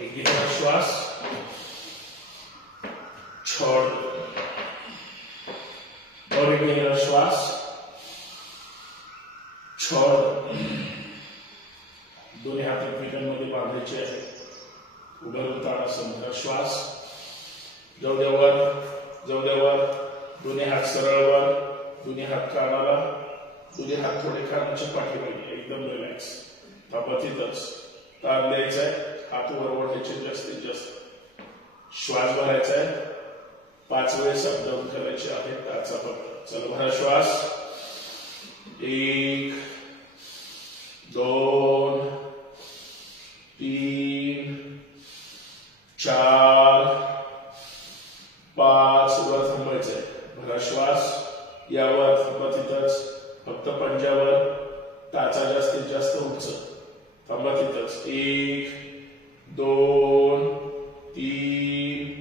एक गहरा श्वास, छोड़ दो, और एक गहरा श्वास, छोड़ दो। दोन्ही हात एकमेकांमध्ये बांधायचे आहेत। उभं ताडासन गहरा श्वास, जाऊ द्या वर, जाऊ द्या वर, दोन्ही हात सरळ वर, दोन्ही हात कानाला, दोन्ही हात थोडे कानाच्या पाठीमागे, एकदम रिलॅक्स। तापतीतच ताण द्यायचा आहे, हात वर ओढायचे जास्तीत जास्त, श्वास भरायचा आहे, 5 वेळेस अप डाऊन करायचे आहे ताचा पकड। चला भरा श्वास, 1 2 3 4 5 वर थांबायचंय। भरा श्वास, यावर थांबा तिथंच, फक्त पंजावर टाचा जास्तीत जास्त उंच, थांबा तिथंच। 1 2 3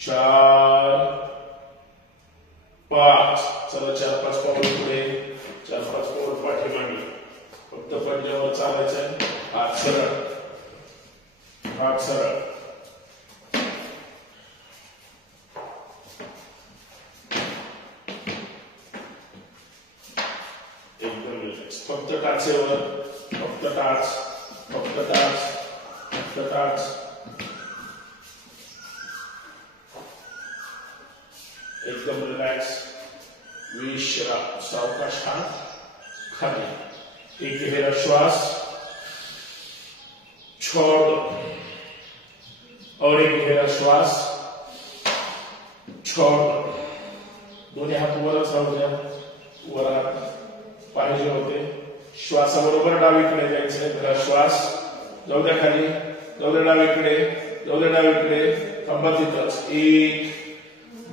4 5 चला 4-5 पाऊल पुढे, 4-5 पाऊल पाठीमागे, फक्त पंजावर चालायचंय। हात सरळ, हात सरळ, एकदम रिलॅक्स। फक्त टाचेवर, फक्त टाच, फक्त टाच, फक्त टाच, एकदम रिलॅक्स। विश्राम, सावकाश हात खाली, एक गहरा श्वास, छोड़ दो, और एक गहरा श्वास, छोड़ दो। दोन्ही हात वरच राहू द्या, वर हात पाहिजे होते। श्वासाबरोबर डावीकडे जायचंय। गहरा श्वास, जाऊ द्या खाली, जाऊ द्या डावीकडे, जाऊ द्या डावीकडे, थांबा तिथंच। 1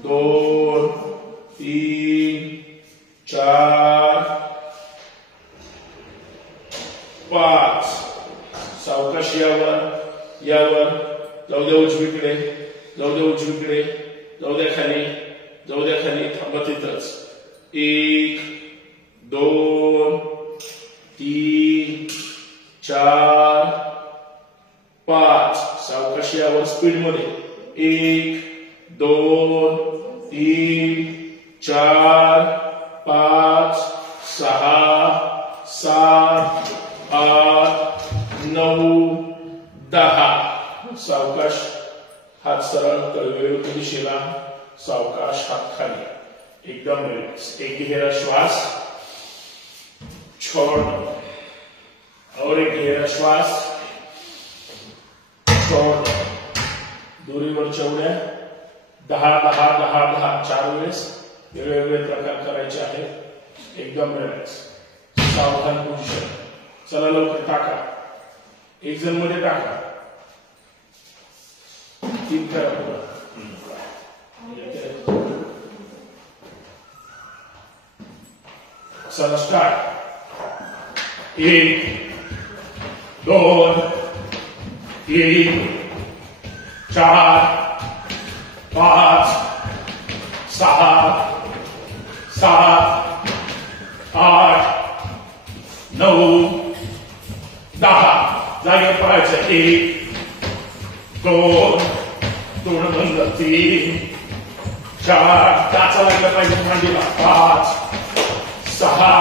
2 3 4 5 सावकाश यावर, यावर, जाऊ द्या उजवीकडे, जाऊ द्या उजवीकडे, जाऊ द्या खाली, जाऊ द्या खाली, थांबा तिथंच। 1 2 3 4 5 सावकाश यावर, स्पीड मध्ये। 1 2 3 4 5 6 7 8 9 10 सावकाश हात सरळ, तळविरुद्ध दिशेला, सावकाश हात खाली, एकदम रिलॅक्स। एक गहरा श्वास, छोड़ दो, और एक गहरा श्वास, छोड़ दो। दोरीवरच्या उड्या 10 10 10 10 4 वेळेस वेगवेगळे प्रकार करायचे आहेत, एकदम रिलॅक्स, सावधान पोझिशन। चला लवकर टाका, एक जण मध्ये टाका, 3 करा पुढे। चला स्टार्ट। 1 2 3 4 5 6 7 8 9 10 जागे पडायचं। 1 2 2 बंद, 3 4 टाचा लागला पाहिजे मांडीला, 5 6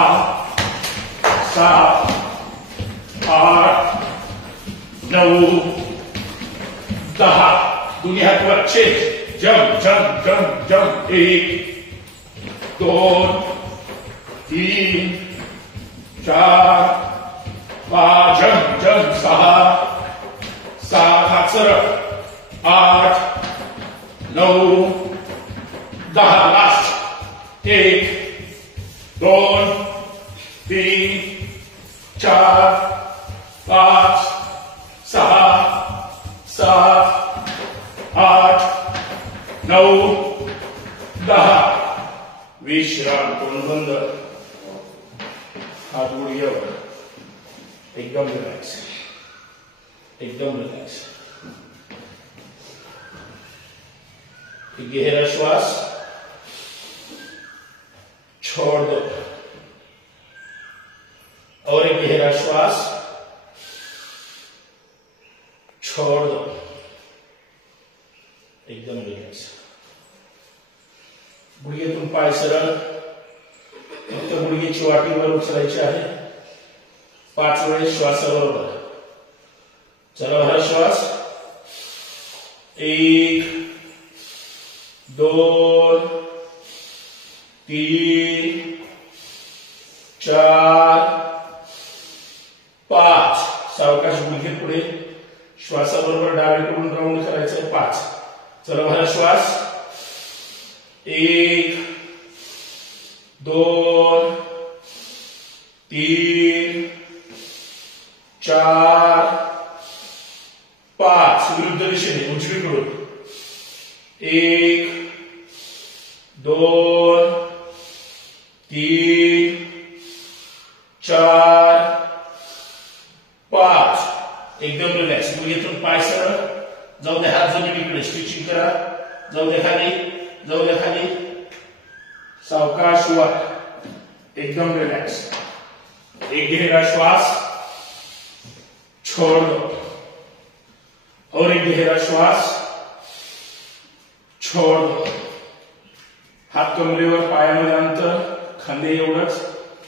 7 8 9 10 दोन्ही हात वर, check, jump jump jump jump. 1 2 3 4 5 jump jump, 6 7 हात सरळ, 8 9 10 लास्ट। 1 2 3 4 5 6 7 8 9 10 विश्राम, तोंड बंद, हात गुडघ्यावर, एकदम रिलॅक्स, एकदम रिलॅक्स। गहरा श्वास, छोड़ दो, और एक गहरा श्वास, छोड़ दो, एकदम रिलॅक्स. गुडघ्यातून पाय सरळ, फक्त गुडघ्याची वाटी वर उचलायची आहे. 5 वेळेस श्वासाबरोबर. चला हा श्वास. 1 2 3 4 5. सावकाश गुडघे पुढे. श्वासाबरोबर डावीकडून राऊंड करायचं. 5. चला हा श्वास. 1 2 3 4 5. विरुद्ध दिशेने उजवीकडून. 1 2 3 4 5. एकदम रिलॅक्स. गुडघ्यातून पाय सरळ. जाऊ दे हात जमिनीकडे. स्ट्रेचिंग करा. जाऊ दे खाली. जाऊ दे खाली. सावकाश वर. एकदम रिलॅक्स. एक गहरा श्वास. छोड़ दो. और एक गहरा श्वास. छोड़ दो. हात कमरेवर, पायामध्ये अंतर खांदे एवढंच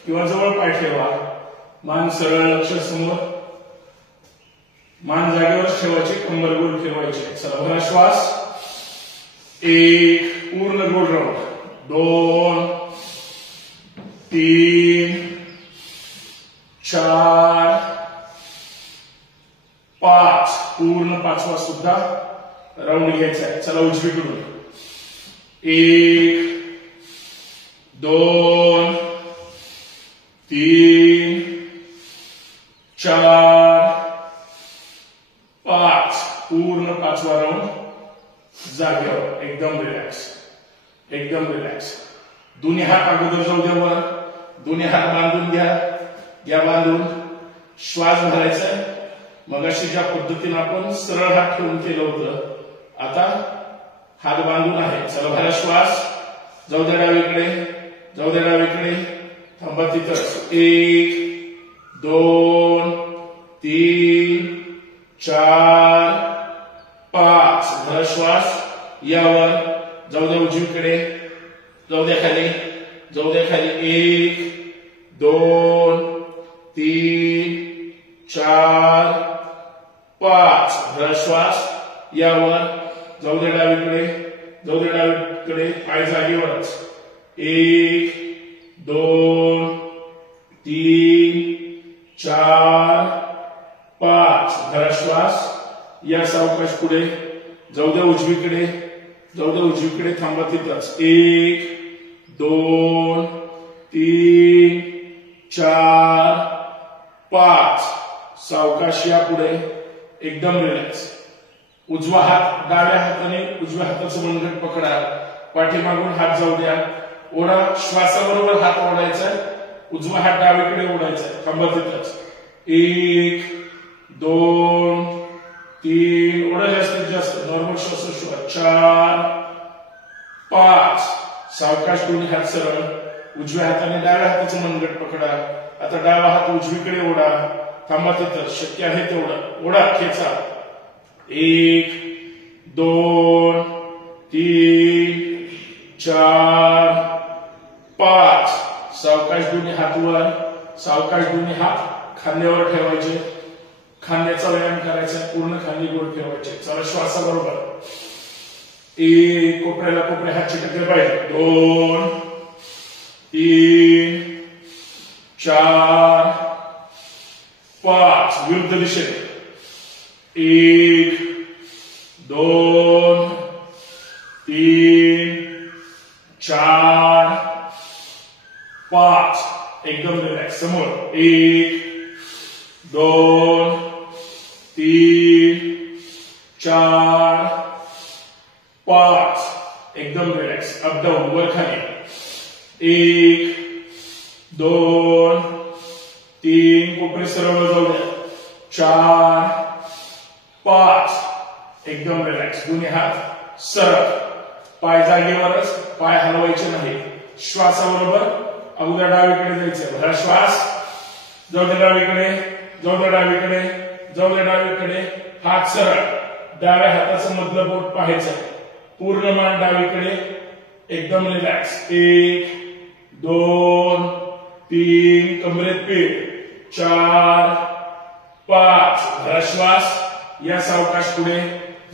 किंवा जवळ पाय ठेवा. मान सरळ, लक्ष समोर. मान जागेवर ठेवायची, कंबर गोल ठेवायची. चला बघा श्वास. 1 पूर्ण गोल राऊंड. 2 3 4 5. पूर्ण 5वा सुद्धा राऊंड घ्यायचा आहे. चला उजवीकडून. 1 2 3 4 5. पूर्ण 5वा राऊंड जागेवर. एकदम रिलॅक्स. एकदम रिलॅक्स. दोन्ही हात अगोदर जाऊ द्या वर. दोन्ही हात बांधून घ्या. घ्या बांधून. श्वास भरायचा. मगाशी ज्या पद्धतीने आपण सरळ हात ठेवून केलं होतं, आता हात बांधून आहे. चला भरा श्वास. जाऊ द्या डावीकडे. जाऊ द्या डावीकडे. थांबा तिथंच. 1 2 3 4 5. भरा श्वास. यावर. जाऊ द्या उजवीकडे. जाऊ द्या खाली. जाऊ द्या खाली. 1 2 3 4 5. भरा श्वास. यावर. जाऊ द्या डावीकडे. जाऊ द्या डावीकडे. पाय जागेवरच. 1 2 3 4 5. भरा श्वास. या सावकाश पुढे. जाऊ द्या उजवीकडे. जाऊ द्या उजवीकडे. थांबा तिथंच. 1 2 3 4 5. सावकाश या पुढे. एकदम रिलॅक्स. उजवा हात डाव्या हाताने उजव्या हाताचं मनगट पकडा. पाठीमागून हात जाऊ द्या. ओढा. श्वासाबरोबर हात ओढायचा. उजवा हात डावीकडे ओढायचा. थांबा तिथंच. 1 2 3. ओढा जास्तीत जास्त. नॉर्मल श्वासोच्छ्वास. 4 5. सावकाश दोन्ही हात सरळ. उजव्या हाताने डाव्या हाताचं मनगट पकडा. आता डावा हात उजवीकडे ओढा. थांबा तिथं. शक्य आहे तेवढं ओढा. खेचा. 1 2 3 4 5. सावकाश दोन्ही हात वर. सावकाश दोन्ही हात खांद्यावर ठेवायचे. खांद्याचा व्यायाम करायचा. पूर्ण खांदे गोल ठेवायचे. चला श्वासाबरोबर. 1 कोपऱ्याला कोपरे हात चिटकले पाहिजे. 2 3 4 5. विरुद्ध दिशेने. 1 2 3 4 5. एकदम रिलॅक्स. समोर. 1 2 3 4 5. एकदम रिलॅक्स. Up down. वर खाली. 1 2 3. कोपरे सरळ जाऊ द्या. 4 5. एकदम रिलॅक्स. दोन्ही हात सरळ. पाय जागेवरच. पाय हलवायचे नाही. श्वासाबरोबर अगोदर डावीकडे जायचं. भरा श्वास. जाऊ द्या डावीकडे. जाऊ द्या डावीकडे. जाऊ द्या डावीकडे. हात सरळ. डाव्या हाताचं मधलं बोट पाहायचं. पूर्ण मान डावीकडे, एकदम रिलॅक्स. 1 2 3 कमरेत पीठ, 4 5 भरा श्वास. या सावकाश पुढे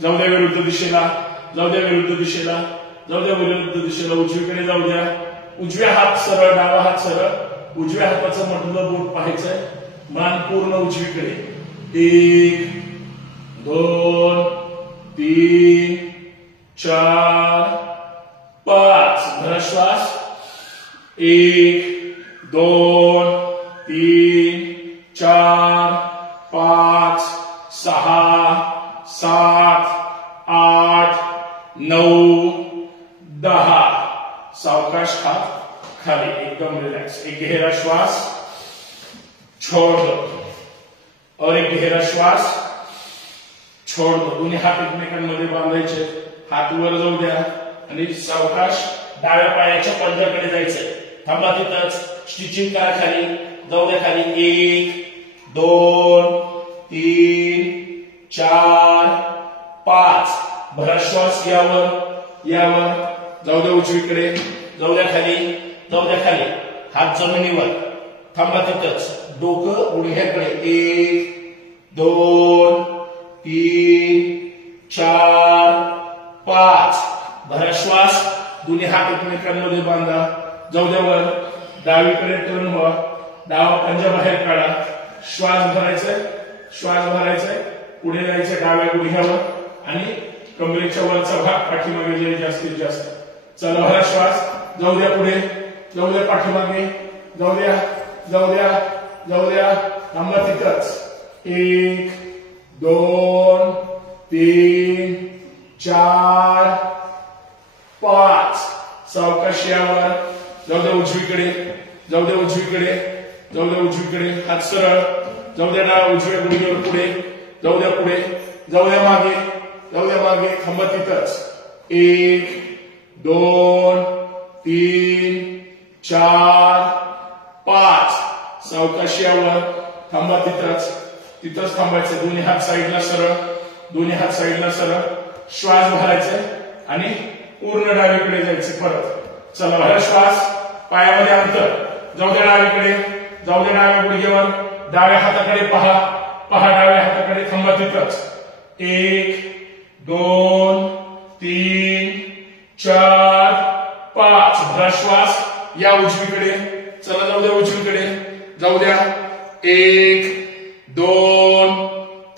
जाऊ द्या विरुद्ध दिशेला, जाऊ द्या विरुद्ध दिशेला, जाऊ द्या विरुद्ध दिशेला. उजवीकडे जाऊ द्या. उजव्या हात सरळ, डावा हात सरळ. उजव्या हाताचं मधलं बोट पाहायचंय, मान पूर्ण उजवीकडे. 1 2 3 4 5 भरा श्वास. 1 2 3 4 5 6 7 8 9 10. सावकाश हात खाली, एकदम रिलॅक्स. एक गहरा श्वास, छोड़ दो और एक गहरा श्वास, छोड़ दो. दोन्ही हात एकमेकांमध्ये बांधायचे, हात वर जाऊ द्या आणि सावकाश डाव्या पायाच्या पंजाकडे जायचंय. थांबा तिथंच, स्टिचिंग करा खाली, जाऊ द्या खाली. 1 2 3 4 5 भरा श्वास. यावर जाऊ द्या उजवीकडे, जाऊ द्या खाली, जाऊ द्या खाली. हात जमिनीवर, थांबा तिथंच. डोकं गुडघ्याकडे. 1 2 3 4 5 भरा श्वास. दोन्ही हात एकमेकांमध्ये बांधा. जाऊ द्या वर. डावीकडे टर्न व्हा, डावा पंजा बाहेर काढा. श्वास भरायचाय, श्वास भरायचाय. पुढे जायचं डाव्या गुडघ्यावर आणि कमरेच्या वरचा भाग पाठीमागे जाईल जास्तीत जास्त. चला भरा श्वास. जाऊ द्या पुढे, जाऊ द्या पाठीमागे, जाऊ द्या, जाऊ द्या, जाऊ द्या. थांबा तिथंच. 1 2 3 4 5 सावकाश यावर. जाऊ द्या उजवीकडे, जाऊ द्या उजवीकडे, जाऊ द्या उजवीकडे. हात सरळ, जाऊ द्या ना उजव्या गुडघ्यावर पुढे, जाऊ द्या पुढे, जाऊ द्या मागे, जाऊ द्या मागे. थांबा तिथंच. 1 2 3 4 5 सावकाश यावर. थांबा तिथंच, तिथंच थांबायचं. दोन्ही हात साईडला सरळ, दोन्ही हात साईडला सरळ. श्वास भरायचा आणि पूर्ण डावीकडे जायचे परत. चला भरा श्वास. पायामध्ये अंतर. जाऊ द्या डावीकडे, जाऊ द्या डाव्या गुडघ्यावर. डाव्या हाताकडे पहा, पहा डाव्या हाताकडे. थांबा तिथंच. 1 2 3 4 5 भरा श्वास. या उजवीकडे. चला जाऊ द्या उजवीकडे, जाऊ द्या. 1 2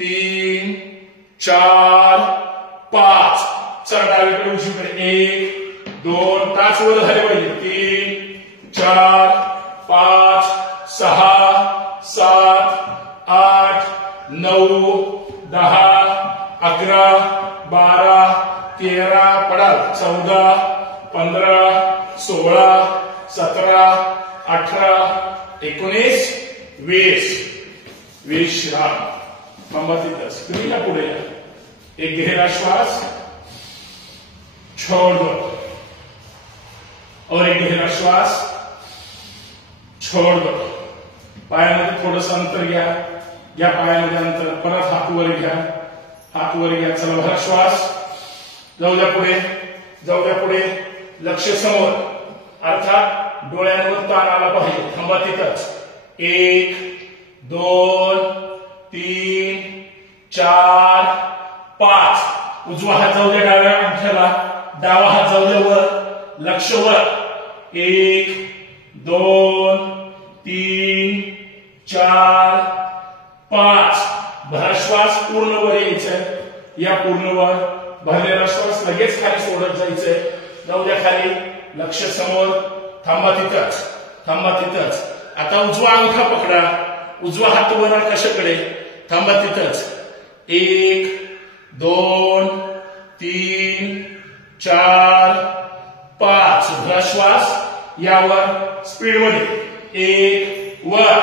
3 4 5 चला डावीकडे उजवीकडे. 1 2 तास वर झाले पाहिजे. 3 4 5 6 7 8 9 10 11 12 13 पडाल. 14 15 16 17 18 19 20 विश्राम. थांबा तिथं. स्क्रीनला पुढे या. एक गहरा श्वास, छोड़ दो और एक गहरा श्वास, छोड़ दो. पायामध्ये थोडंसं अंतर घ्या, घ्या पायामध्ये अंतर. परत हात वर घ्या, हात वर घ्या. चला भरा श्वास. जाऊ द्या पुढे, जाऊ द्या पुढे. लक्ष समोर, अर्थात डोळ्यांवर ताण आला पाहिजे. थांबा तिथंच. 1 2 3 4 5 उजवा हात जाऊ द्या डाव्या अंगठ्याला, डावा हात जाऊ द्या वर. लक्ष वर. 1 2 3 4 5 भरा श्वास. पूर्ण वर यायचंय. या पूर्ण वर. भरलेला श्वास लगेच खाली सोडत जायचंय. जाऊ द्या खाली. लक्ष समोर. थांबा तिथंच, थांबा तिथंच. आता उजवा अंगठा पकडा, उजवा हात वर कशाकडे. थांबा तिथंच. 1 2 3 4 5 भरा श्वास. यावर स्पीड मध्ये. 1 वर,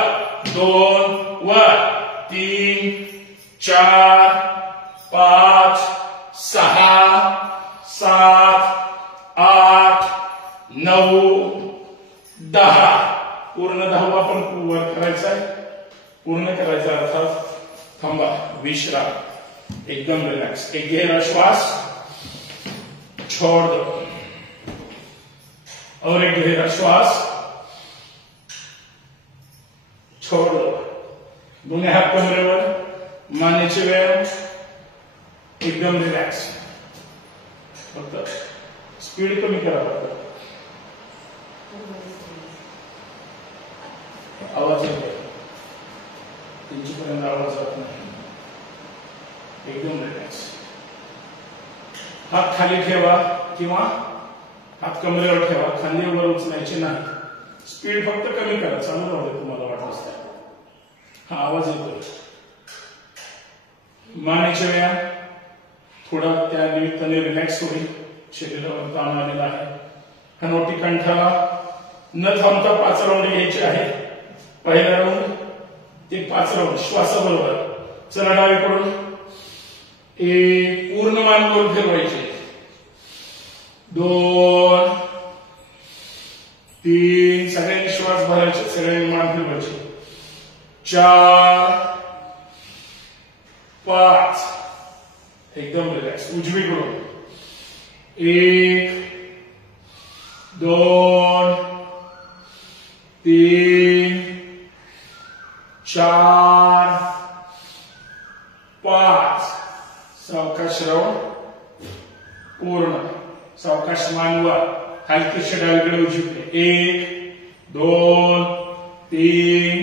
2 वर, 3 4 5 6 7 8 9 10 पूर्ण 10 आपण वर करायचा आहे, पूर्ण करायचा. अर्थात थांबा, विश्राम, एकदम रिलॅक्स. एक गहरा श्वास, छोड़ दो और एक गहरा श्वास छोड़ दो। दोन्ही हात कमरेवर, मानेचे व्यायाम, एकदम रिलॅक्स। फक्त स्पीड कमी करा, फक्त आवाज येतो त्यांच्यापर्यंत आवाज जात नाही। एकदम रिलॅक्स। हात खाली ठेवा किंवा हात कमरेवर ठेवा, खांदे वर उचलायचे नाही। स्पीड फक्त कमी करा, चालू राहू दे तुम्हाला वाटलंच तर। हा आवाज येतोय। मानेचे व्यायाम थोडा त्या निमित्ताने रिलॅक्स होईल, शरीरावर ताण आलेला आहे। हनवटी कंठाला न थांबता 5 राऊंड घ्यायचे आहे। पहिला राऊंड ते 5 राऊंड श्वासाबरोबर। चला डावीकडून पूर्ण मान गोल फिरवायचे। 2 3 सगळ्यांनी श्वास भरायचे, सगळ्यांनी मान फिरवायचे। 4 5 एकदम रिलॅक्स। उजवीकडून 1 2 3 4 5 सावकाश राऊंड पूर्ण। सावकाश मानवा, हलकेशा डावीकडे उजवीकडे। 1 2 3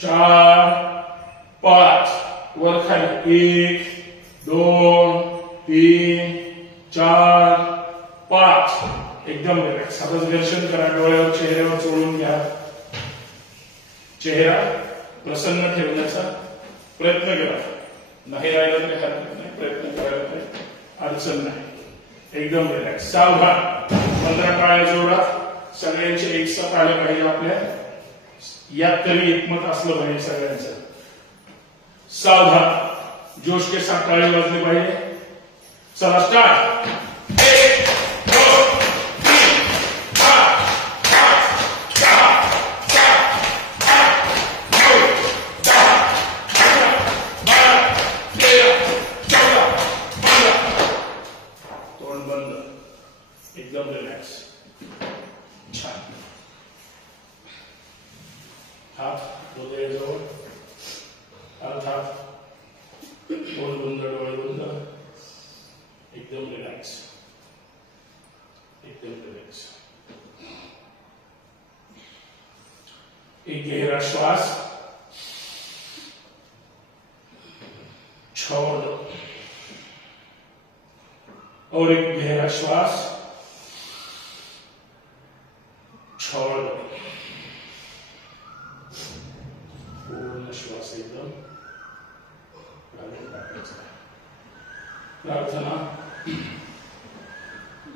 4 5 वर खाली 1 2 3 4 5 एकदम रिलॅक्स। आता दर्शन करा, डोळ्यावर चेहऱ्यावर चोळून घ्या। चेहरा प्रसन्न ठेवण्याचा प्रयत्न करा। नाही राहिला तरी हरकत नाही, प्रयत्न करायला काही अडचण नाही। एकदम रिलॅक्स। सावधान, 15 काळ्या जोडा सगळ्यांचे एकसाथ आले पाहिजे। आपल्या यात तरी एकमत असलं पाहिजे सगळ्यांचं। सावधान, जोश के साथ ताली वाजली पाहिजे। चला स्टार्ट। 1 2 3 4 5 6 7 8 9 10 11 12 13 14 15। तोंड बंद, एकदम रिलॅक्स। छान। हात हृदयाजवळ, अर्थात तोंड बंद, डोळे बंद, एकदम रिलॅक्स, एकदम रिलॅक्स। एक गहरा श्वास छोड़ दो और एक गहरा श्वास छोड़ दो। पूर्ण श्वास एकदम प्रार्थना।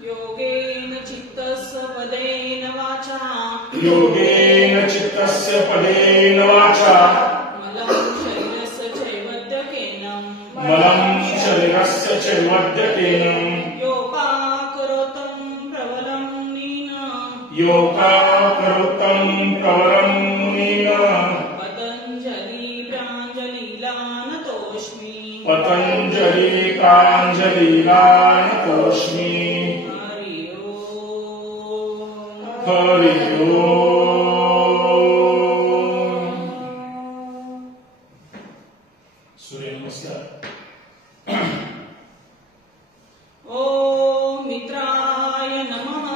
योगेन चित्तस्य पदेन वाचा, योगेन चित्तस्य पदेन वाचा, मलं शरीरस्य चैवद्यकेन, मलं शरीरस्य चैवद्यकेन, योगाकरोतं प्रबलं मुनिन, योगाकरोतं प्रबलं मुनिन, पतञ्जलि प्राञ्जलिलानतोऽस्मि, पतञ्जलि प्राञ्जलिलानतोऽस्मि। हरि ओम। हरि ओम। सूर्य नमस्कार। ओम मित्राय नमः।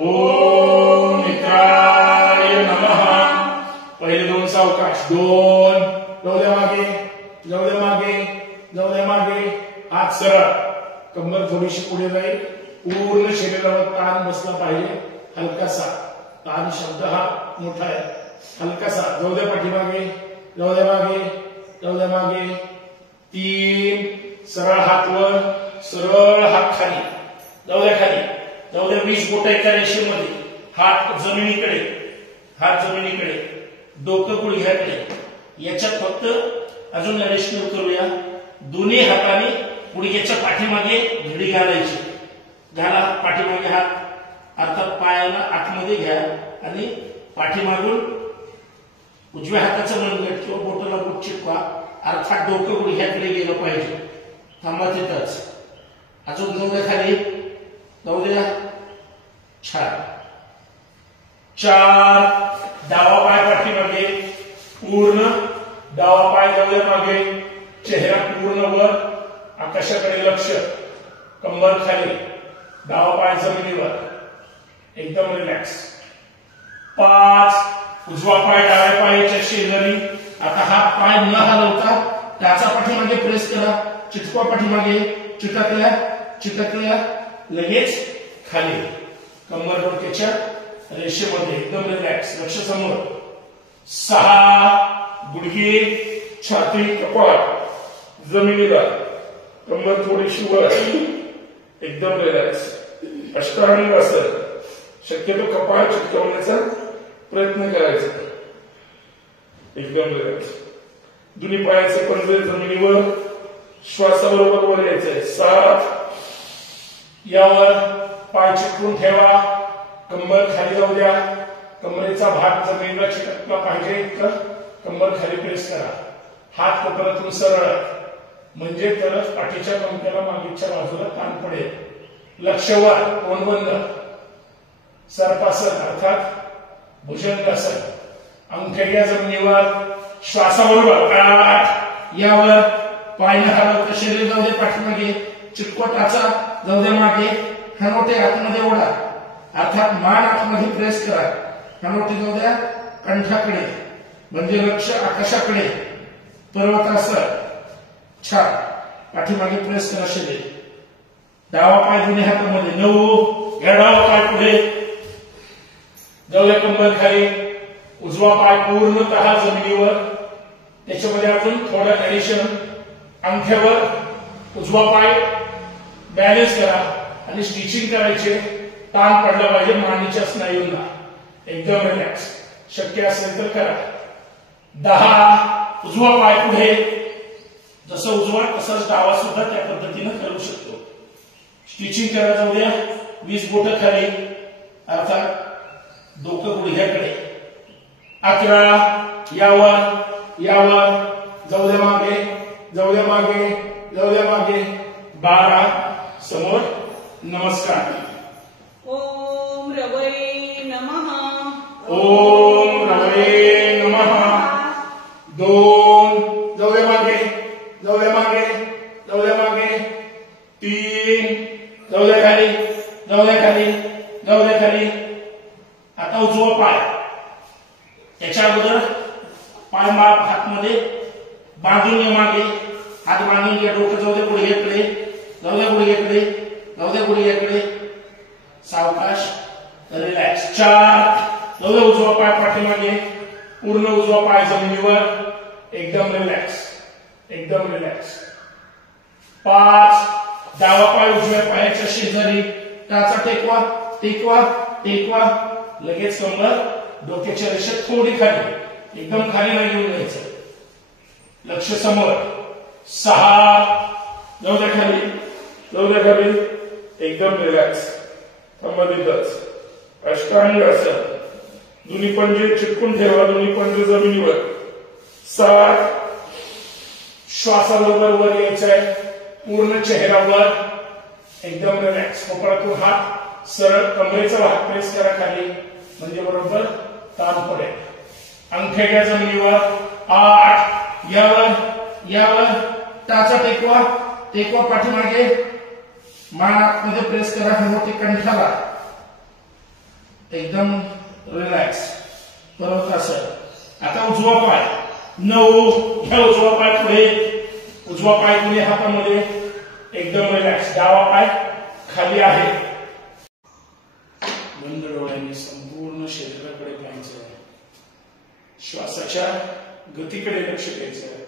ओम मित्राय नमः। पहिले 2 सावकाश, 2 जाऊ द्या मागे, जाऊ द्या मागे, जाऊ द्या मागे। हात सरळ, कंबर थोडीशी पुढे जाईल। पूर्ण शरीरावर ताण बसला पाहिजे, हलकासा ताण। शब्द हा मोठा आहे, हलकासा। जाऊ द्या पाठीमागे, जाऊ द्या मागे, जाऊ द्या मागे। 3 सरळ हात वर, सरळ हात खाली, जाऊ द्या खाली, जाऊ द्या। 20 बोट एका रेषेमध्ये, हात जमिनीकडे, हात जमिनीकडे, डोकं गुडघ्याकडे। याच्यात फक्त अजून ऍडिशनल करूया। दोन्ही हाताने गुडघ्याच्या पाठीमागे घडी घालायची। घाला पाठीमागे हात, अर्थात पायाला आतमध्ये घ्या आणि पाठीमागून उजव्या हाताचं मनगट किंवा बोटाला बोट चिटवा। अर्थात डोकं गुडघ्याकडे गेलं पाहिजे। थांबा तिथंच। अजून जाऊ द्या खाली, जाऊ द्या. छान. 4 डावा पाय पाठीमागे पूर्ण, डावा पाय जाऊ द्या मागे, चेहरा पूर्ण वर, आकाशाकडे लक्ष, कंबर खाली, डावा पाय जमिनीवर, एकदम रिलॅक्स. 5 उजवा पाय डाव्या पायाच्या शेजारी. आता हा पाय न हलवता त्याचा पाठीमागे प्रेस करा, चिटकवा पाठीमागे, चिटकल्या चिटकल्या, लगेच खाली, कंबर डोक्याच्या रेषेमध्ये, एकदम रिलॅक्स, लक्ष समोर. 6 गुडघे, छाती, कपाळ जमिनीला, कंबर थोडीशी वर, एकदम रिलॅक्स. अष्टांगासन, शक्यतो कपाळ चिटकवण्याचा प्रयत्न करायचा, एकदम रिलॅक्स. दोन्ही पायाचे पंजे जमिनीवर, श्वासाबरोबर वर यायचंय. 7 यावर पाय चिटकून ठेवा, कंबर खाली जाऊ द्या, कमरेचा भाग जमिनीला चिटकला पाहिजे इतकं कंबर खाली प्रेस करा. हात कोपरातून सरळ, म्हणजे तरच पाठीच्या कणक्याला मागीच्या बाजूला ताण पडेल. लक्ष वर, तोंड बंद. सर्पासन अर्थात भुजंगासन, अंगठे घ्या जमिनीवर, श्वासाबरोबर 8 यावर पाय न हलवता शरीर जाऊ दे पाठीमागे, चिटकवा टाचा जाऊ दे मागे, हनोटे आतमध्ये ओढा, अर्थात मान आतमध्ये प्रेस करा. हनोटे जाऊ द्या कंठाकडे, म्हणजे लक्ष आकाशाकडे, पर्वतासन. छान. पाठीमागे प्रेस करा शरीर. डावा पाय दोन्ही हातामध्ये. 9 घ्या डावा पाय पुढे, जाऊ द्या कंबर खाली, उजवा पाय पूर्णतः जमिनीवर, त्याच्यामध्ये अजून थोडं ऍडिशन, अंगठ्यावर उजवा पाय बॅलन्स करा आणि स्टिचिंग करायचे. ताण पडला पाहिजे मानेच्या स्नायूंना, एकदम रिलॅक्स. शक्य असेल तर करा. 10 उजवा पाय पुढे, जसं उजवा तसंच डावा सुद्धा त्या पद्धतीनं करू शकतो. स्टिचिंग करा. जाऊ द्या 20 बोटं खाली, अर्थात डोकं गुडघ्याकडे. 11 यावर यावर, जाऊ द्या मागे, जाऊ द्या मागे, जाऊ द्या मागे. 12 समोर नमस्कार. ओम रवै नमः. ओम रवै नमः. 2 जाऊ द्या मागे, जाऊ द्या मागे, जाऊ द्या मागे. 3 जाऊ द्या खाली, जाऊ द्या खाली, जाऊ द्या खाली. आता उजवा पाय, याच्या अगोदर पाय माप हातमध्ये बांधून या मागे, हात बांधून घ्या. डोकं जाऊ दे गुडघ्याकडे, जाऊ द्या गुडघ्याकडे, जाऊ द्या गुडघ्याकडे. सावकाश, रिलॅक्स. 4 जाऊ द्या उजवा पाय पाठीमागे, पूर्ण उजवा पाय जमिनीवर, एकदम रिलॅक्स, एकदम रिलॅक्स. 5 डावा पाय उजव्या पायाच्या शेजारी, टाचा टेकवा, टेकवा, टेकवा, लगेच कंबर डोक्याच्या रेषेत थोडी खाली, एकदम खाली नाही घेऊन जायचं. लक्ष समोर. 6 जाऊ द्या खाली, जाऊ द्या खाली, एकदम रिलॅक्स. थांबतच. अष्टांगासन, दोन्ही पंजे चिटकून ठेवा, दोन्ही पंजे जमिनीवर. 7 श्वासाबरोबर वर यायचंय, पूर्ण चेहऱ्यावर, एकदम रिलॅक्स. कोपरातून हात सरळ, कमरेचा भाग प्रेस करा खाली, म्हणजे बरोबर ताण पडेल. अंगठे घ्या जमिनीवर. 8 यावर यावर, टाचा टेकवा, टेकवा पाठीमागे, मान आतमध्ये प्रेस करा, हनोटे कंठाला, एकदम रिलॅक्स. पर्वतासन. आता उजवा पाय. 9 घ्या उजवा पाय पुढे, उजवा पाय दोन्ही हातामध्ये, एकदम रिलॅक्स. डावा पाय खाली आहे. बंद डोळ्यांनी संपूर्ण शरीराकडे पाहायचं आहे. श्वासाच्या गतीकडे लक्ष द्यायचं आहे.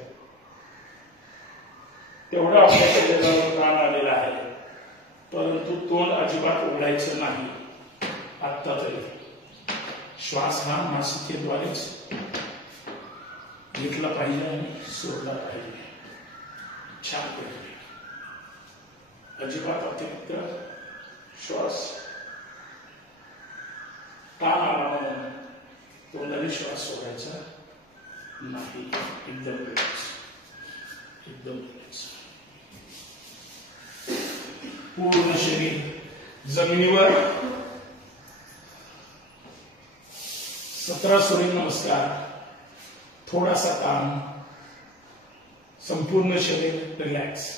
तेवढं आपल्या शरीरावर ताण आलेला आहे, परंतु तोंड अजिबात उघडायचं नाही. आत्ता तरी श्वास हा नासिकेद्वारेच घेतला पाहिजे आणि सोडला पाहिजे. छान पाहिजे. अजिबात अतिरिक्त श्वास ताण आला म्हणून तोंडाने श्वास सोडायचा नाही. एकदम रिलॅक्स, एकदम रिलॅक्स. पूर्ण शरीर जमिनीवर 17 सूर्यनमस्कार, थोडासा ताण, संपूर्ण शरीर रिलॅक्स.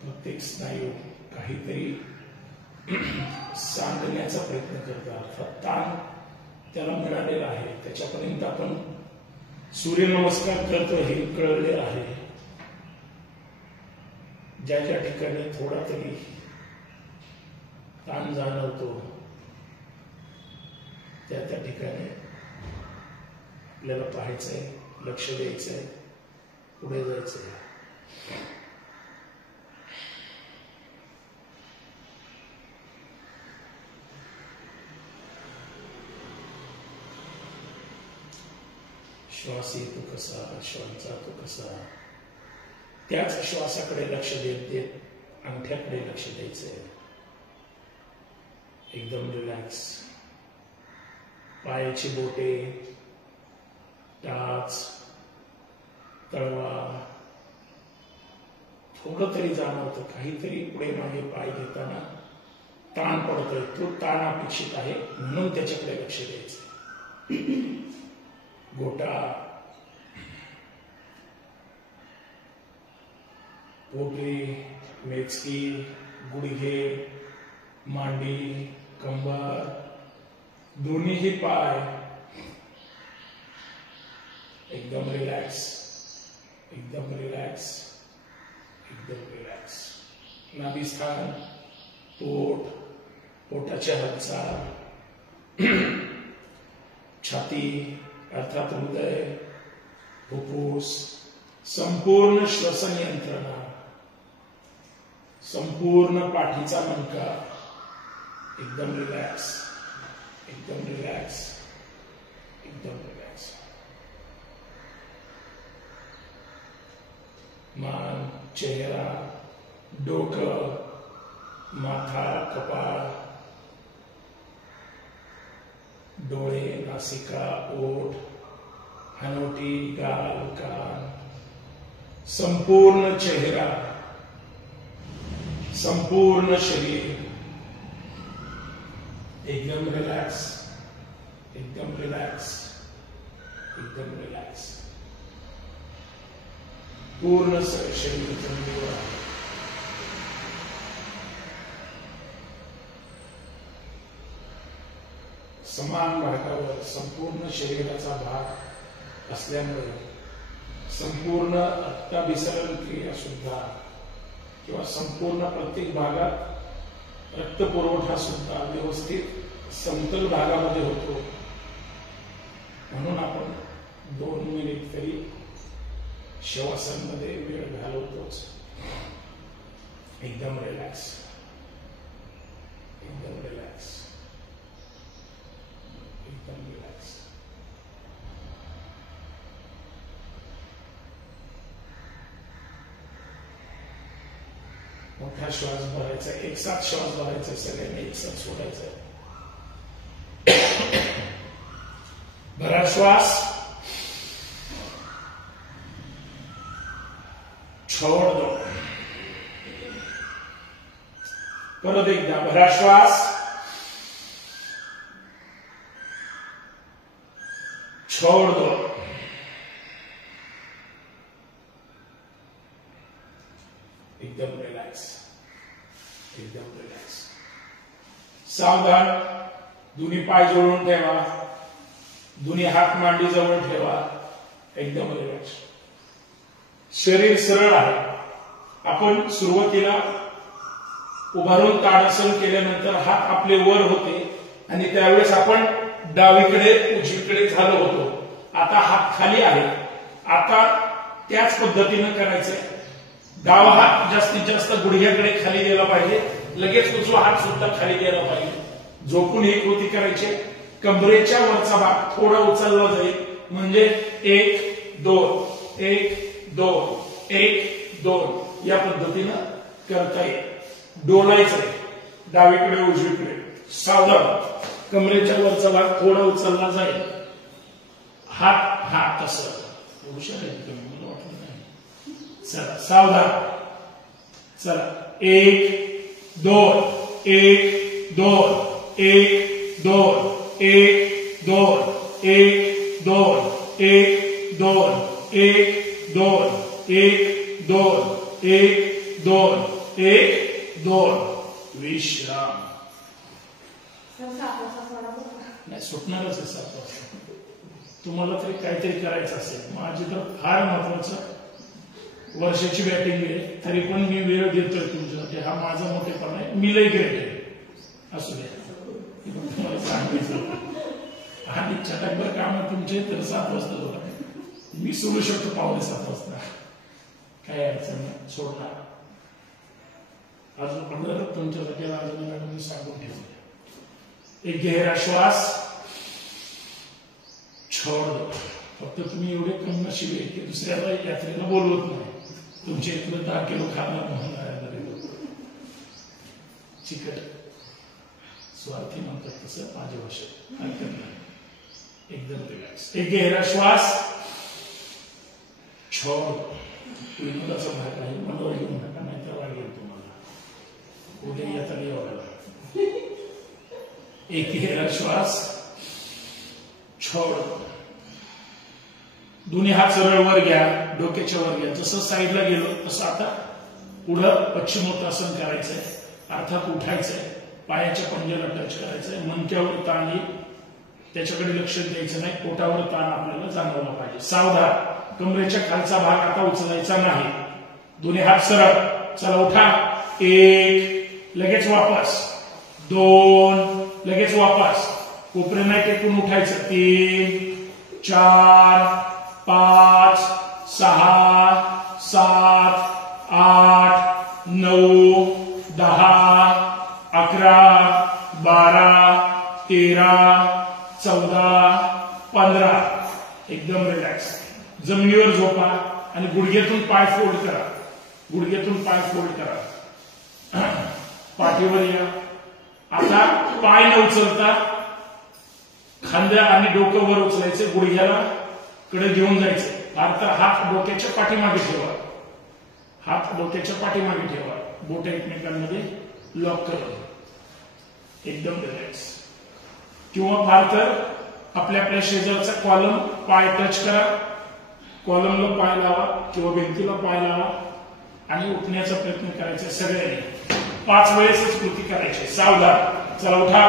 प्रत्येक स्नायू काहीतरी सांगण्याचा प्रयत्न करतात. अर्थात ताण त्याला मिळालेला आहे, त्याच्यापर्यंत आपण सूर्यनमस्कार करतो हे कळले आहे. ज्या ज्या ठिकाणी थोडा तरी ताण जाणवतो त्या त्या ठिकाणी आपल्याला पाहायचंय, लक्ष द्यायचंय, पुढे जायचंय. श्वास येतो कसा, श्वास जातो कसा, त्याच श्वासाकडे लक्ष देत देत अंगठ्याकडे लक्ष द्यायचंय. एकदम रिलॅक्स. पायाची बोटे, टाच, तळवा थोडं तरी जाणवतं, काहीतरी पुढे मागे पाय घेताना ताण पडतोय, तो ताण अपेक्षित आहे म्हणून त्याच्याकडे लक्ष द्यायचं. गोटा, पोटरी, मेचकी, गुडघे, मांडी, कंबर, दोन्हीही पाय एकदम रिलॅक्स, एकदम रिलॅक्स, एकदम रिलॅक्स. नाभिस्थान, पोट, पोटाच्या हालचाल, छाती अर्थात हृदय, फुफ्फुस, संपूर्ण श्वसन यंत्रणा, संपूर्ण पाठीचा मणका एकदम रिलॅक्स, एकदम रिलॅक्स, एकदम रिलॅक्स. मान, चेहरा, डोकं, माथा, कपाळ, डोळे, नासिका, ओठ, हनोटी, गाल, कान, संपूर्ण चेहरा, संपूर्ण शरीर एकदम रिलॅक्स, एकदम रिलॅक्स, एकदम रिलॅक्स. पूर्ण शरीर जमिनीवर आहे. समान भागावर संपूर्ण शरीराचा भाग असल्यामुळे संपूर्ण रक्ताभिसरण क्रिया सुद्धा किंवा संपूर्ण प्रत्येक भागात रक्तपुरवठा सुद्धा व्यवस्थित समतल भागामध्ये होतो. म्हणून आपण 2 मिनिट तरी शवासनमध्ये वेळ घालवतोच. एकदम रिलॅक्स, एकदम रिलॅक्स, एकदम रिलॅक्स. मोठा श्वास भरायचा, एक साथ श्वास भरायचा, सगळ्यांनी एक साथ सोडायचा. भरा श्वास, छोड़ दो. परत एकदा भरा श्वास, छोड़ दो. एकदम रिलॅक्स, एकदम रिलॅक्स. सावधान. दोन्ही पाय जोडून ठेवा, दोन्ही हात मांडी जवळ ठेवा. एकदम रिलॅक्स. शरीर सरळ आहे. आपण सुरुवातीला उभारून ताडासन केल्यानंतर हात आपले वर होते आणि त्यावेळेस आपण डावीकडे उजवीकडे झालो होतो. आता हात खाली आहे. आता त्याच पद्धतीनं करायचंय. डावा हात जास्तीत जास्त गुडघ्याकडे खाली गेला पाहिजे. लगेच उजवा हात सुद्धा खाली गेला पाहिजे. झोपून ही कृती करायची. कंबरेच्या वरचा भाग थोडा उचलला जाईल म्हणजे 1 2 1 2 1 2 या पद्धतीनं करता येईल. डोलायचंय डावीकडे उजवीकडे. सावधान. कमरेच्या वरचा भाग थोडा उचलला जाईल. हात हात तसं होऊ शकेल मला वाटलं नाही. चला सावधान. चला 1 2 1 2 1 2 1 2 1 2 1 2 1 2 1 2 1 2 1 2 विश्राम. नाही सुटणारच आहे 7 वाजता. तुम्हाला तरी काहीतरी करायचं असेल. माझी तर फार महत्वाचं वर्षाची बॅटिंग आहे तरी पण मी वेळ देतोय तुमच्यासाठी. हा माझा मोठेपणा आहे. मी लई ग्रेट आहे. असू द्या तुम्हाला सांगायचं. आणि चटकभर काम तुमचे तर 7 वाजता बघा. मी सोडू शकतो 6:45 वाजता. काय अडचण नाही. सोडणार अजून 15 तुमच्यासाठी अजून मी सांगून ठेवले. एक गहरा श्वास छोड दो. फक्त तुम्ही एवढे कम नशीब आहे की दुसऱ्याला यात्रेला बोलवत नाही. तुमचे इथलं 10 किलो खाणार म्हणून चिकट स्वार्थी म्हणतात तसं माझ्या भाषेत हरकत नाही. एकदम रिलॅक्स. एक गहरा श्वास छोड. विनोदाचा भाग आहे. मला घेऊन नका नाही तर वाढेल तुम्हाला. उद्या येता यावं. एक गहरा श्वास छोड. दोन्ही हात सरळ वर घ्या. डोक्याच्या वर घ्या. जसं साईडला गेलो तसं आता पुढं पश्चिमोत्तासन करायचंय. अर्थात उठायचंय. पायाच्या पंजाला टच करायचंय. मणक्यावर ताण येईल त्याच्याकडे लक्ष द्यायचं नाही. पोटावर ताण आपल्याला जाणवला पाहिजे. सावधान. कमरेच्या खालचा भाग आता उचलायचा नाही. दोन्ही हात सरळ. चला उठा. 1 लगेच वापस. 2 लगेच वापस. कोपरे नाही टेकून उठायचं. 3 4 5 6 7 8 9 10 11 12 13 14 15. एकदम रिलॅक्स. जमिनीवर झोपा आणि गुडघ्यातून पाय फोल्ड करा. गुडघ्यातून पाय फोल्ड करा. पाठीवर या. आता पाय न उचलता खांद्या आणि डोकं वर उचलायचे. गुडघ्याला कडे घेऊन जायचे. फार तर हात डोक्याच्या पाठीमागे ठेवा. हात डोक्याच्या पाठीमागे ठेवा. बोट एकमेकांमध्ये लॉक करा. एकदम रिलॅक्स. किंवा फार तर आपल्या शेजारचा कॉलम पाय टच करा. कॉलमला पाय लावा किंवा भिंतीला पाय लावा आणि उठण्याचा प्रयत्न करायचा. सगळ्यांनी 5 वेळेसच कृती करायची. सावधान. चला उठा.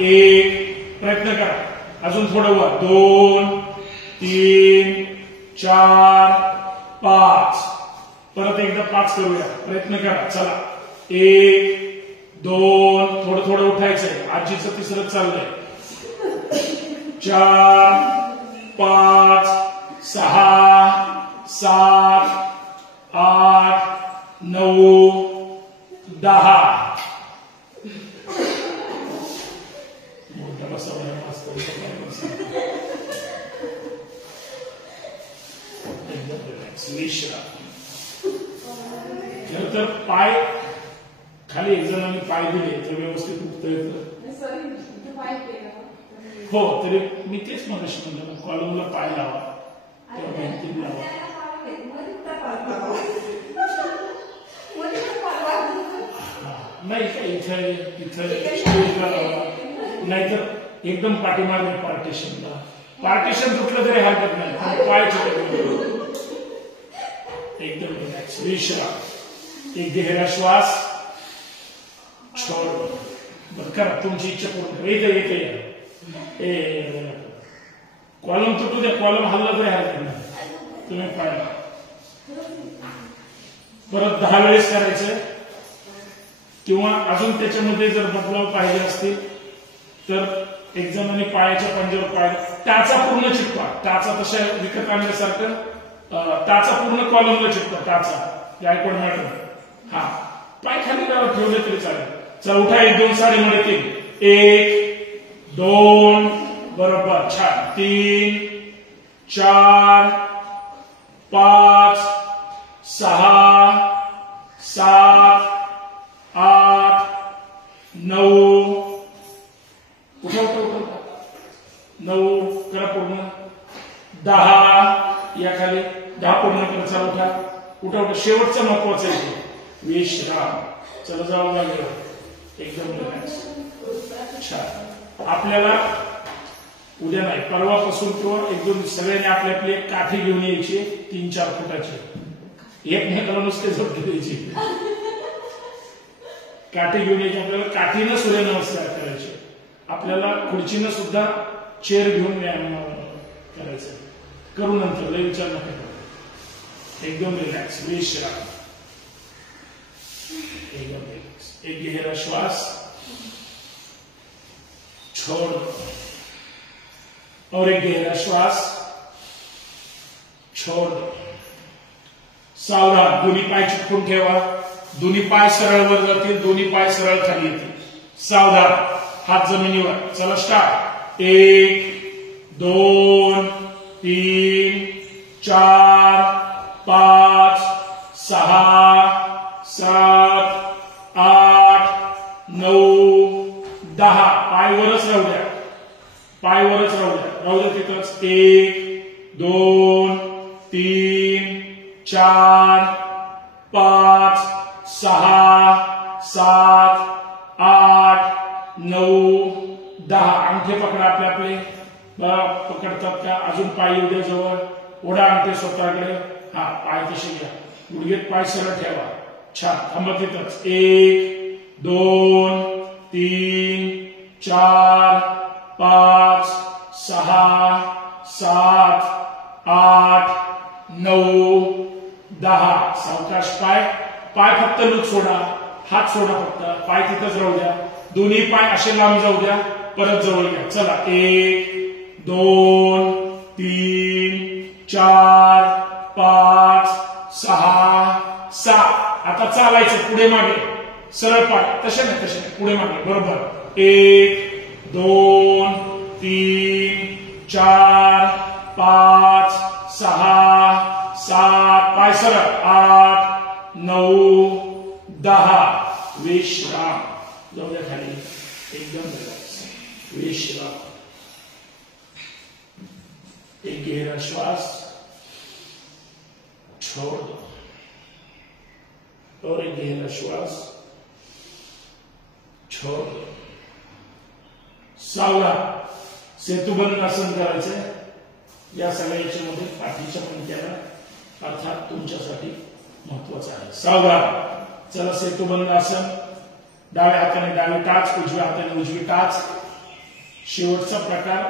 1 प्रयत्न करा. अजून थोडं वर. 2 3 4 5 परत एकदा 5 करूया. प्रयत्न करा. चला 1 2 थोडं थोडं उठायचंय. आजीचं तिसरं चाललंय. 4 5 6 7 8 9 10. खर तर पाय खाली एक जणांनी पाय दिले तर व्यवस्थित उठता येतं. हो तरी मी तेच मगाशी म्हणलं कॉलमला पाय लावा किंवा भिंतीला लावा. नाही का इथे स्टेजला लावा. नाहीतर एकदम पाठीमागे पार्टिशनला. पार्टिशन तुटलं तरी हरकत नाही. पाय एकदम रिलॅक्स. विश्राम. एक गहरा श्वास छोड. बरं करा तुमची इच्छा पूर्ण करा. येते येते. कॉलम तुटू द्या. कॉलम हल्ला तरी हरकत नाही. तुम्ही पाहिला. परत 10 वेळेस करायचंय. किंवा अजून त्याच्यामध्ये जर बदलाव पाहिजे असतील तर एक जणांनी पायाच्या पंजावर पाय टाचा पूर्ण चिटका. टाचा तशा विकत आणल्यासारखं टाचा पूर्ण कॉलमला चिटका. टाचा गायकवाड मॅडम. हा पाय खाली ठेवले तरी चालेल. चला उठा. 1 2 साडीमध्ये 3 1 2 बरोबर. छान. 3 4 5 6 10 पूर्ण करा. चला उठा उठा उठा. शेवटचं महत्वाचं आहे विश्राम. चला जाऊ लागेल एकदम रिलॅक्स. छान. आपल्याला उद्या नाही परवापासून किंवा एक दोन सगळ्यांनी आपली आपली एक काठी घेऊन यायची 3-4 फुटाची. एकमेकाला नुसते झोपटी द्यायची. काठी घेऊन यायची. आपल्याला काठीनं सूर्यनमस्कार करायचे. आपल्याला खुर्चीनं सुद्धा चेअर घेऊन व्यायाम करायचं. करू नंतर लय विचार नका करू. एकदम रिलॅक्स. विश्राम. एकदम रिलॅक्स. एक गहरा श्वास छोड़ दो और एक गहरा श्वास छोड़ दो. सावधान. दोन्ही पाय चिपकून ठेवा. दोन्ही पाय सरळ वर जातील. दोन्ही पाय सरळ खाली येतील. सावधान. हात जमिनीवर. चला स्टार्ट. 1 2 3 4 5 6 7 8 9 10. पायवरच राहू द्या. पायवरच राहू द्या. राहू द्या तिथंच. 1 2 3 4 5 6 7 8 9 10. अंगठे पकडा आपले आपले. पकडतात का? अजून पाय येऊ द्या जवळ. ओढा अंगठे स्वतःकडे. हा पाय तसे घ्या. गुडघेत पाय सरळ ठेवा. छान. थांबा तिथंच. 1 2 3 4 5 6 7 8 9 10. सावकाश. पाय पाय फक्त लूट सोडा. हात सोडा फक्त. पाय तिथंच राहू द्या. दोन्ही पाय असे लांब जाऊ द्या. परत जवळ घ्या. चला. 1 2 3 4 5 6 7. आता चालायचं पुढे मागे. सरळ पाय. तसे नाही तसे नाही. पुढे मागे. बरोबर. 1 2 3 4 5 6 7. पाय सरळ. 8 9 10. विश्राम. जाऊ द्या खाली. एकदम रिलॅक्स. विश्राम. एक गहरा श्वास छोड़ दो और एक गहरा श्वास छोड़ दो. सावधान. सेतुबंद आसन करायचंय. या सगळ्या याच्यामध्ये पाठीच्या मणक्याला अर्थात तुमच्यासाठी महत्वाचं आहे. सावधान. चला सेतुबंद आसन. डाव्या हाताने डावी टाच. उजव्या हाताने उजवी टाच. शेवटचा प्रकार.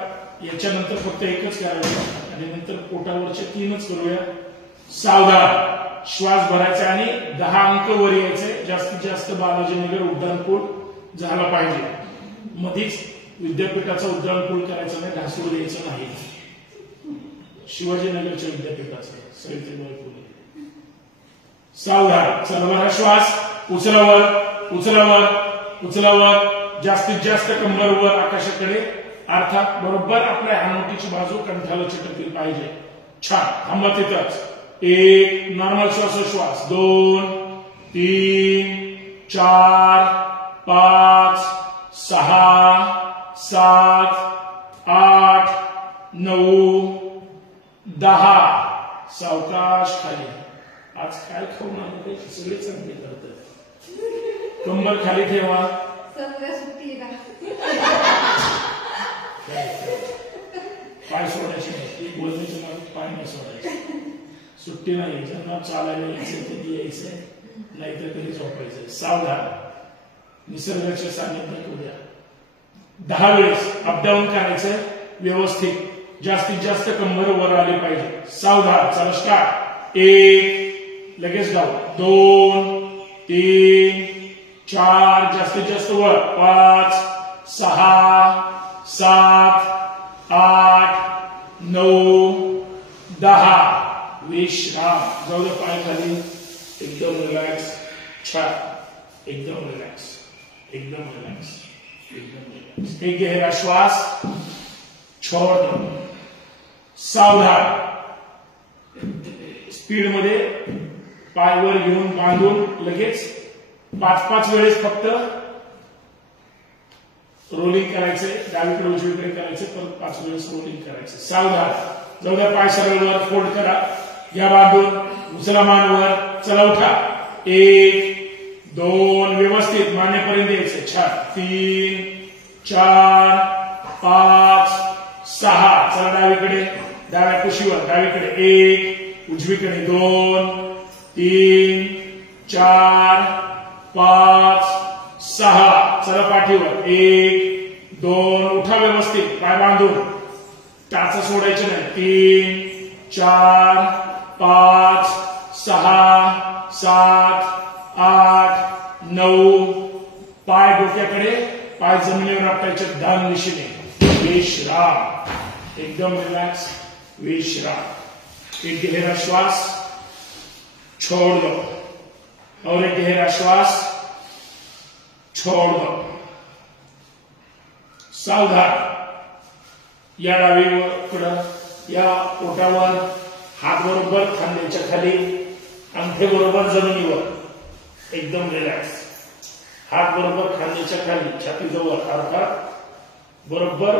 याच्यानंतर फक्त एकच करायचं आणि नंतर पोटावरचे 3च करूया. सावधान. श्वास भरायचा आणि 10 अंक वर यायचे. जास्तीत जास्त बालाजीनगर उड्डाणपूल झाला पाहिजे. मधीच विद्यापीठाचा उड्डाणपूल करायचा नाही. ढासू द्यायचं नाही. शिवाजीनगरच्या विद्यापीठाचं सावित्रीबाई फुले. सावधान. चला बघा. श्वास उचलावर उचलावर उचलावर. जास्तीत जास्त कंबरवर आकाशाकडे. अर्थात बरोबर आपल्या हानोटीची बाजू कंठाला चिटकली पाहिजे. छान. थांबा तिथंच. 1 नॉर्मल श्वासोश्वास. 2 3 4 5 6 7 8 9 10. सावकाश खाली. आज काय खाऊन आले सगळे चांगले करतात. कंबर खाली ठेवा. पाय सोडायचे नाही. बोलण्याच्या मागे पाय नाही सोडायचे. सुट्टी नाही. ज्यांना चालायला यायचं कधी यायचंय. नाहीतर कधी झोपायचंय. सावधान. निसर्गाच्या सानिध्यात उद्या 10 वेळेस अपडाऊन करायचं व्यवस्थित. जास्तीत जास्त कंबर वर आली पाहिजे. सावधान. चला स्टार्ट. 1 लगेच डाऊन. 2 3 4 जास्तीत जास्त वर. 5 6 7 8 9 10. विश्राम. जाऊ द्या पाय खाली. एकदम रिलॅक्स. छान. एकदम रिलॅक्स. एकदम रिलॅक्स. एकदम रिलॅक्स. एक गहरा श्वास छोड़ दो. सावधान. स्पीड मध्ये पायवर घेऊन बांधून लगेच 5-5 वेळेस फक्त रोलिंग करायचंय. डावीकडे उजवीकडे करायचं. परत 5 वेळेस रोलिंग करायचं. सावधान. जाऊ द्या पाय सरळ वर फोल्ड करा. या बांधून उचला मानवर, चला उठा, 1 2 व्यवस्थित मानेपर्यंत यायचं, छान, 3 4 5 6, चला डावीकडे, डाव्या कुशीवर, डावीकडे 1, उजवीकडे 2 3 4 5 6, चला पाठीवर 1 2, उठा व्यवस्थित, पाय बांधून, टाच सोडायचे नाही, 3 4 5 6 7 8 9, पाय डोक्याकडे, पाय जमिनीवर आपटायचे, डान दिशेने, विश्राम, एकदम रिलॅक्स, विश्राम। एक गहरा श्वास, छोड़ दो, और एक गहरा श्वास, छोड़ दो, सावधान, या डावीकडं, या पोटावर, हात बरोबर खांद्याच्या खाली, अंगठे बरोबर जमिनीवर, एकदम रिलॅक्स, हात बरोबर खांद्याच्या खाली, छातीजवळ, अर्थात बरोबर,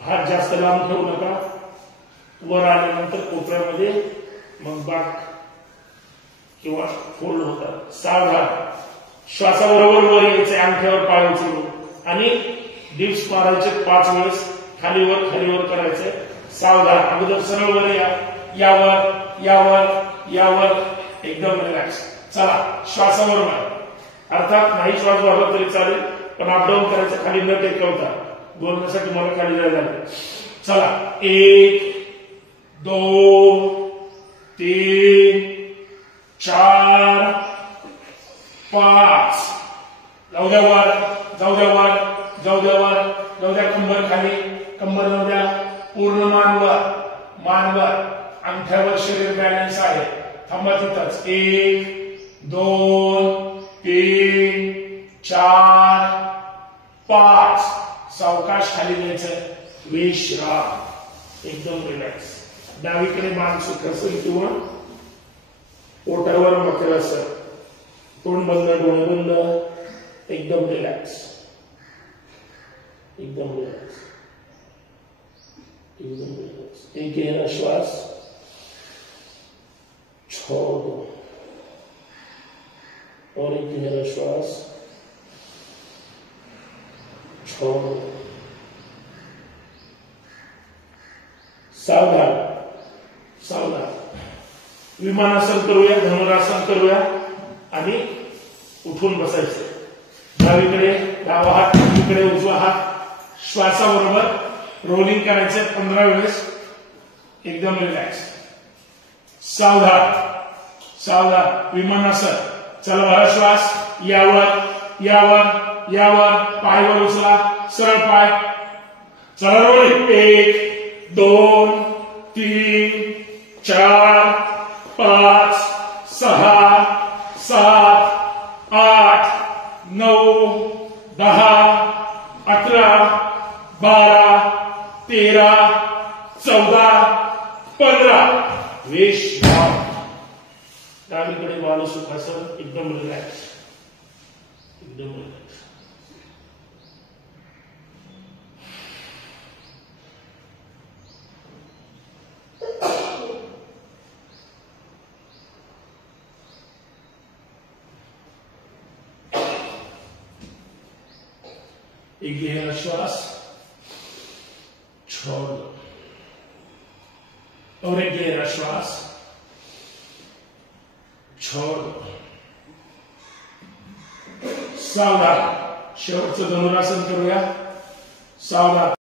हात जास्त लांब ठेवू नका, वर आल्यानंतर कोपऱ्यामध्ये मग बाक किंवा फोल्ड होतात, सावधान, श्वासाबरोबर वर यायचे, अंगठ्यावर पाय उचलून, आणि डिप्स मारायचे 5 वेळेस, खालीवर करायचे, सावधान, अगोदर सरळ वर या, यावर, एकदम रिलॅक्स, चला श्वासाबरोबर, अर्थात नाही श्वास भरला तरी चालेल, पण अपडाऊन करायचं, खाली न टेकवता, बोलण्यासाठी मला खाली जायला लागेल, चला 1 2 3 4 5, जाऊ द्या कंबर खाली, कंबर जाऊ द्या, पूर्ण मानवर, अंगठ्यावर शरीर बॅलन्स आहे, थांबा तिथंच, 1 2 3 4 5, सावकाश खाली जायचं, विश्राम, एकदम रिलॅक्स, डावीकडे मान सुखासन किंवा पोटावर मकरासन, तोंड बंद, डोळे बंद, एकदम रिलॅक्स, एकदम रिलॅक्स, एकदम रिलॅक्स, एक गहरा श्वास, छोड़ दो, और एक गहरा श्वास, छोड़ दो, सावधान, विमानासन करूया, धनुरासन करूया, आणि उठून बसायचं, डावीकडे डावा हात, उजवीकडे उजवा हात, श्वासाबरोबर रोलिंग करायचं 15 वेळेस, एकदम रिलॅक्स, सावधान, विमानासन, चला भरा श्वास, यावर, पायवर उचला, सरळ पाय, चला रोलिंग, 1 2 3 4 5 6 7 8 9 10 11 12 13 14 15, विश्राम, डावीकडे बालसुखासन, एकदम रिलॅक्स, एकदम रिलॅक्स, एक गहरा श्वास, छोड़ दो, और एक गहरा श्वास, छोड़ दो, सावधान, शेवटचं धनुरासन करूया, सावधान।